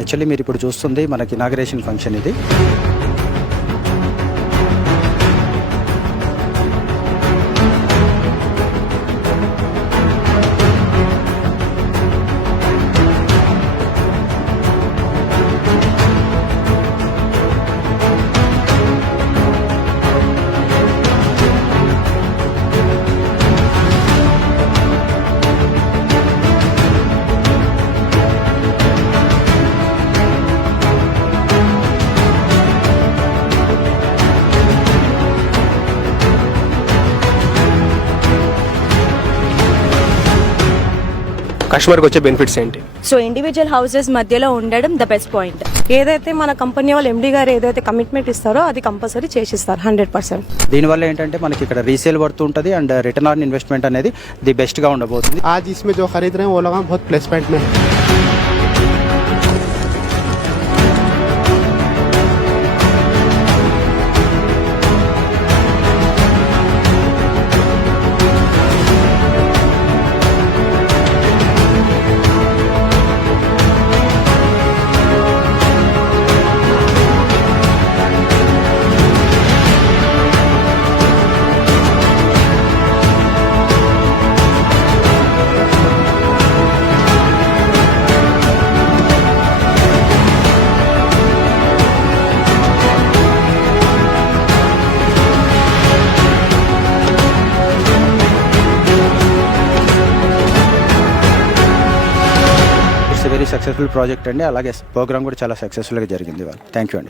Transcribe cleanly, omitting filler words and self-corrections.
యాక్చువల్లీ మీరు ఇప్పుడు చూస్తుంది మనకి ఇనాగరేషన్ ఫంక్షన్ ఇది. కస్టమర్కి వచ్చే బెనిఫిట్స్ ఏంటి? సో ఇండివిజువల్ హౌసెస్ మధ్యలో ఉండడం ద బెస్ట్ పాయింట్. ఏదైతే మన కంపెనీ వాళ్ళు ఎండీ గారు ఏదైతే కమిట్మెంట్ ఇస్తారో అది కంపల్సరీ చేసిస్తారు 100%. దీనివల్ల ఏంటంటే మనకి ఇక్కడ రీసేల్ వర్త్ ఉంటుంది అండ్ రిటర్న్ ఆన్ ఇన్వెస్ట్మెంట్ అనేది ది బెస్ట్గా ఉండబోతుంది. आज इसमें जो खरीद रहे हैं वो लोग बहुत प्लेसमेंट में है. ఇట్స్ వెరీ సక్సెస్ఫుల్ ప్రాజెక్ట్ అండి. అలాగే ప్రోగ్రామ్ కూడా చాలా సక్సెస్ఫుల్గా జరిగింది. థ్యాంక్ యూ అండి.